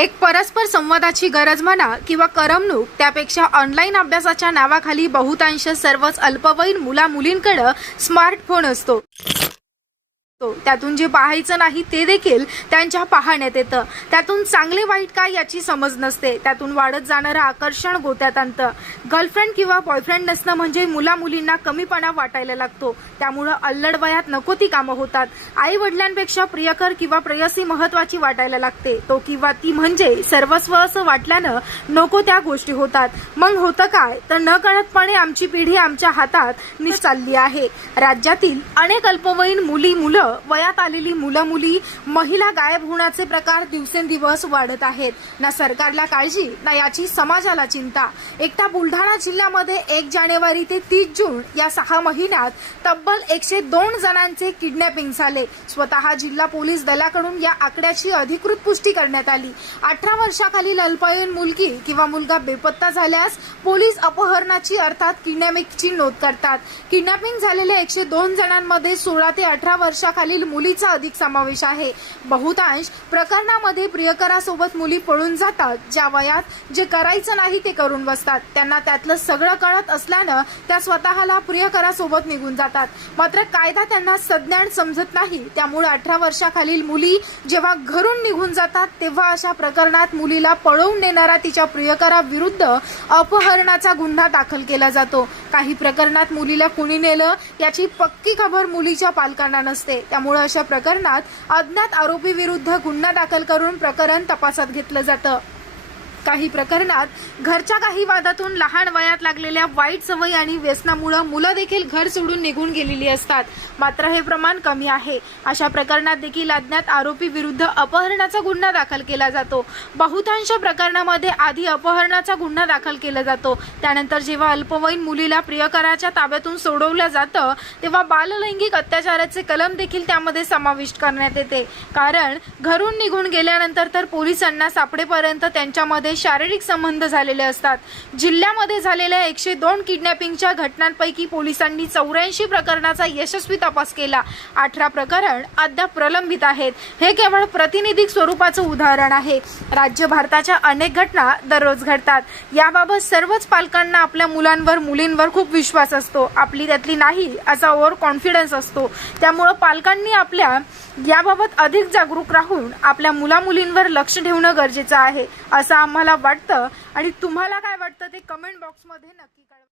एक परस्पर संवादाची गरज म्हणा किंवा करमणूक त्यापेक्षा ऑनलाईन अभ्यासाच्या नावाखाली बहुतांश सर्वच अल्पवयीन मुला स्मार्टफोन असतो त्यातून जे पाहायचं नाही ते देखील त्यांच्या पाहण्यात येतं त्यातून चांगले वाईट काय याची समज नसते त्यातून वाढत जाणारं आकर्षण गोत्यात गर्लफ्रेंड किंवा बॉयफ्रेंड नसणं म्हणजे मुला मुलींना कमीपणा वाटायला लागतो त्यामुळं अल्लड वयात नको ती कामं होतात आई वडिलांपेक्षा प्रियकर किंवा प्रेयसी महत्वाची वाटायला लागते तो किंवा ती म्हणजे सर्वस्व असं वाटल्यानं नको त्या गोष्टी होतात मग होतं काय तर न कळतपणे आमची पिढी आमच्या हातात निस आहे राज्यातील अनेक अल्पवयीन मुली मुलं वयात आलेली मुलं मुली महिला गायब होण्याचे प्रकार दिवसेंदिवस वाढत आहेत ना सरकारला काळजी ना याची समाजाला चिंता एकटा बुलढाणा जिल्ह्यामध्ये एक जानेवारी ते तीस जून या सहा महिन्यात तब्बल एकशे दोन जणांचे किडनॅपिंग झाले स्वतः जिल्हा पोलीस दलाकडून या आकड्याची अधिकृत पुष्टी करण्यात आली अठरा वर्षाखालील अल्पवयीन मुलगी किंवा मुलगा बेपत्ता झाल्यास पोलीस अपहरणाची अर्थात किडनॅपिंगची नोंद करतात किडनॅपिंग झालेल्या एकशे दोन जणांमध्ये सोळा ते अठरा वर्षा वयाखालील मुलीचा अधिक समावेश आहे बहुतांश प्रकरणामध्ये प्रियकरासोबत मुली पळून जातात ज्या वयात जे करायचं नाही ते करून बसतात त्यांना त्यातलं सगळं कळत असल्यानं त्या स्वतःला प्रियकरासोबत निघून जातात मात्र कायदा त्यांना सज्ञान समजत नाही त्यामुळे अठरा वर्षाखालील मुली जेव्हा घरून निघून जातात तेव्हा अशा प्रकरणात मुलीला पळवून नेणारा तिच्या प्रियकराविरुद्ध अपहरणाचा गुन्हा दाखल केला जातो काही प्रकरणात मुलीला कुणी नेलं याची पक्की खबर मुलीच्या पालकांना नसते त्यामुळे अशा प्रकरणात अज्ञात विरुद्ध गुन्हा दाखल करून प्रकरण तपासात घेतलं जातं काही प्रकरणात घरच्या काही वादातून लहान वयात लागलेल्या वाईट सवयी आणि व्यसनामुळे मुलं देखील घर सोडून निघून गेलेली असतात मात्र हे प्रमाण कमी आहे अशा प्रकरणात देखील अज्ञात आरोपी विरुद्ध अपहरणाचा गुन्हा दाखल केला जातो बहुतांश प्रकरणामध्ये आधी अपहरणाचा गुन्हा दाखल केला जातो त्यानंतर जेव्हा अल्पवयीन मुलीला प्रियकराच्या ताब्यातून सोडवलं जातं तेव्हा बाललैंगिक अत्याचाराचे कलम देखील त्यामध्ये समाविष्ट करण्यात येते कारण घरून निघून गेल्यानंतर तर पोलिसांना सापडेपर्यंत त्यांच्यामध्ये शारीरिक संबंध झालेले असतात जिल्ह्यामध्ये झालेल्या एकशे दोन किडनॅपिंगच्या घटनांपैकी पोलिसांनी चौऱ्याऐंशी प्रकरणाचा यशस्वी तपास केला अठरा प्रकरण अद्याप प्रलंबित आहेत हे केवळ प्रतिनिधिक स्वरूपाचं उदाहरण आहे राज्य भारताच्या अनेक घटना दररोज घडतात याबाबत सर्वच पालकांना आपल्या मुलांवर मुलींवर खूप विश्वास असतो आपली त्यातली नाही असा ओव्हर कॉन्फिडन्स असतो त्यामुळं पालकांनी आपल्या याबाबत अधिक जागरूक राहून आपल्या मुलामुलींवर लक्ष ठेवणं गरजेचं आहे असं आम्हाला वाटतं आणि तुम्हाला काय वाटतं ते कमेंट बॉक्समध्ये नक्की कळवा